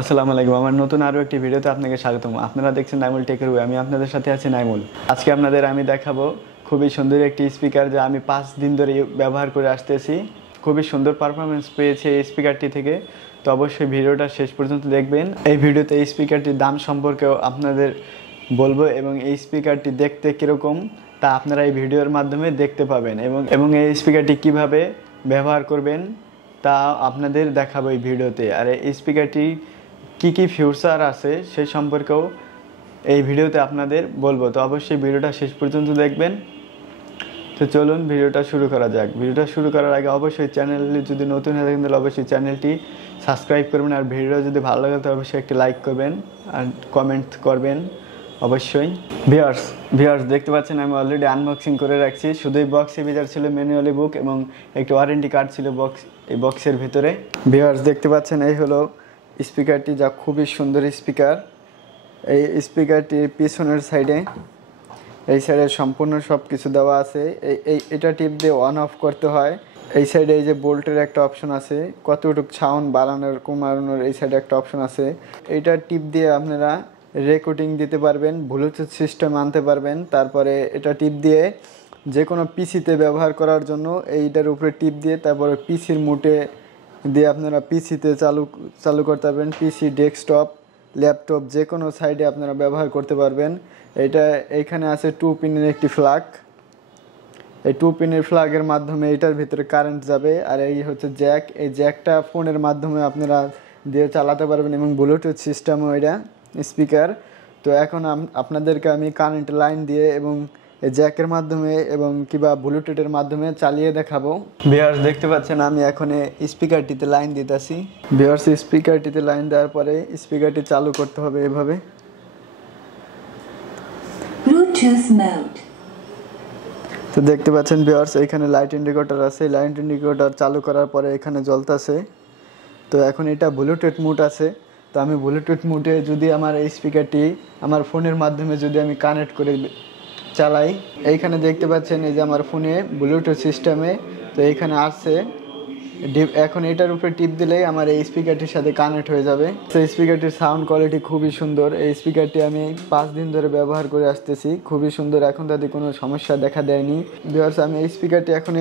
আসসালামু আলাইকুম। আমার নতুন আরও একটি ভিডিওতে আপনাকে স্বাগতম। আপনারা দেখছেন নাইমুল টেকের ওয়ে। আমি আপনাদের সাথে আছি নাইমুল। আজকে আপনাদের আমি দেখাবো খুবই সুন্দর একটি স্পিকার, যা আমি 5 দিন ধরে ব্যবহার করে আসতেছি। খুবই সুন্দর পারফরমেন্স পেয়েছে এই স্পিকারটি থেকে। তো অবশ্যই ভিডিওটা শেষ পর্যন্ত দেখবেন। এই ভিডিওতে এই স্পিকারটির দাম সম্পর্কেও আপনাদের বলবো এবং এই স্পিকারটি দেখতে কীরকম তা আপনারা এই ভিডিওর মাধ্যমে দেখতে পাবেন এবং এই স্পিকারটি কিভাবে ব্যবহার করবেন তা আপনাদের দেখাবো এই ভিডিওতে। আর এই স্পিকারটি কি কি ফিচার আছে সেই সম্পর্কেও এই ভিডিওতে আপনাদের বলবো। তো অবশ্যই ভিডিওটা শেষ পর্যন্ত দেখবেন। তো চলুন ভিডিওটা শুরু করা যাক। ভিডিওটা শুরু করার আগে অবশ্যই চ্যানেলে যদি নতুন হয়ে থাকেন তাহলে অবশ্যই চ্যানেলটি সাবস্ক্রাইব করবেন। আর ভিডিওটা যদি ভালো লাগে তাহলে অবশ্যই একটি লাইক করবেন আর কমেন্ট করবেন অবশ্যই। ভিউয়ার্স দেখতে পাচ্ছেন আমি অলরেডি আনবক্সিং করে রাখছি। শুধু এই বক্সের ভিতরে ছিল ম্যানুয়ালি বুক এবং একটি ওয়ারেন্টি কার্ড ছিল এই বক্সের ভিতরে। ভিউয়ার্স দেখতে পাচ্ছেন এই হলো স্পিকারটি, যা খুবই সুন্দর স্পিকার। এই স্পিকারটির পিছনের সাইডে এই সাইডে সম্পূর্ণ সব কিছু দেওয়া আছে। এটা টিপ দিয়ে অন অফ করতে হয়। এই সাইডে এই যে বোল্টের একটা অপশন আছে, কতটুকু সাউন্ড বাড়ানোর কমানোর এই সাইডে একটা অপশন আছে। এইটা টিপ দিয়ে আপনারা রেকর্ডিং দিতে পারবেন, ব্লুটুথ সিস্টেম আনতে পারবেন। তারপরে এটা টিপ দিয়ে যে কোনো পিসিতে ব্যবহার করার জন্য এইটার উপরে টিপ দিয়ে তারপরে পিসির মুটে দিয়ে আপনারা পিসিতে চালু করতে পারবেন। পিসি, ডেস্কটপ, ল্যাপটপ যে কোনো সাইডে আপনারা ব্যবহার করতে পারবেন। এইখানে আছে 2 পিনের একটি ফ্ল্যাগ। এই 2 পিনের ফ্ল্যাগের মাধ্যমে এটার ভিতরে কারেন্ট যাবে। আর এই হচ্ছে জ্যাক। এই জ্যাকটা ফোনের মাধ্যমে আপনারা দিয়ে চালাতে পারবেন এবং ব্লুটুথ সিস্টেমও এটা স্পিকার। তো এখন আপনাদেরকে আমি কারেন্ট লাইন দিয়ে এবং এই জ্যাকের মাধ্যমে এবং কিংবা ব্লুটুথের মাধ্যমে চালিয়ে দেখাবো। ভিউয়ার্স দেখতে পাচ্ছেন আমি এখন স্পিকারটিতে লাইন দিতেছি। ভিউয়ার্স স্পিকারটিতে লাইন দেওয়ার পরে স্পিকারটি চালু করতে হবে এভাবে। Bluetooth mode. তো দেখতে পাচ্ছেন ভিউয়ার্স এখানে লাইট ইন্ডিকেটর আছে। লাইট ইন্ডিকেটর চালু করার পরে এখানে জ্বলতেছে। তো এখন এটা ব্লুটুথ মুড আছে। তো আমি ব্লুটুথ মুডে যদি আমার এই স্পিকারটি আমার ফোনের মাধ্যমে যদি আমি কানেক্ট করে চালাই, এইখানে দেখতে পাচ্ছেন এই যে আমার ফোনে ব্লুটুথ সিস্টেমে তো এইখানে আসছে। এখন এটার উপরে টিপ দিলেই আমার এই স্পিকারটির সাথে কানেক্ট হয়ে যাবে। তো স্পিকারটির সাউন্ড কোয়ালিটি খুবই সুন্দর। এই স্পিকারটি আমি 5 দিন ধরে ব্যবহার করে আসতেছি। খুবই সুন্দর, এখন তাদের কোনো সমস্যা দেখা দেয়নি। ভিউয়ার্স আমি এই স্পিকারটি এখন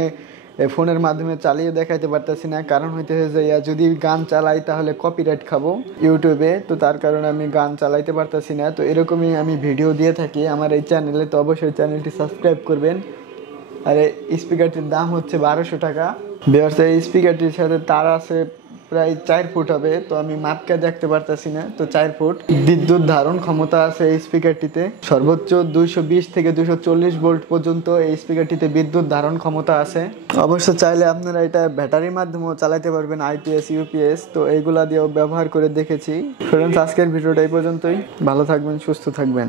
ফোনের মাধ্যমে চালিয়ে দেখাইতে পারতেছি না, কারণ হইতেছে যে যদি গান চালাই তাহলে কপিরাইট খাবো ইউটিউবে। তো তার কারণে আমি গান চালাইতে পারতেছি না। তো এরকমই আমি ভিডিও দিয়ে থাকি আমার এই চ্যানেলে। তো অবশ্যই চ্যানেলটি সাবস্ক্রাইব করবেন। আর এই স্পিকারটির দাম হচ্ছে 1200 টাকা। ভিউয়ার্স এই স্পিকারটির সাথে তার আছে প্রায় 4 ফুট হবে। তো আমি মাপকে দেখতে পারতেছি না। তো 4 ফুট বিদ্যুৎ ধারণ ক্ষমতা আছে এই স্পিকারটিতে। সর্বোচ্চ 220 থেকে 240 ভোল্ট পর্যন্ত এই স্পিকারটিতে বিদ্যুৎ ধারণ ক্ষমতা আছে। অবশ্য চাইলে আপনারা এটা ব্যাটারির মাধ্যমেও চালাতে পারবেন, আইপিএস, ইউপিএস। তো এইগুলা দিয়েও ব্যবহার করে দেখেছি। ফ্রেন্ডস আজকের ভিডিওটা এই পর্যন্তই। ভালো থাকবেন, সুস্থ থাকবেন।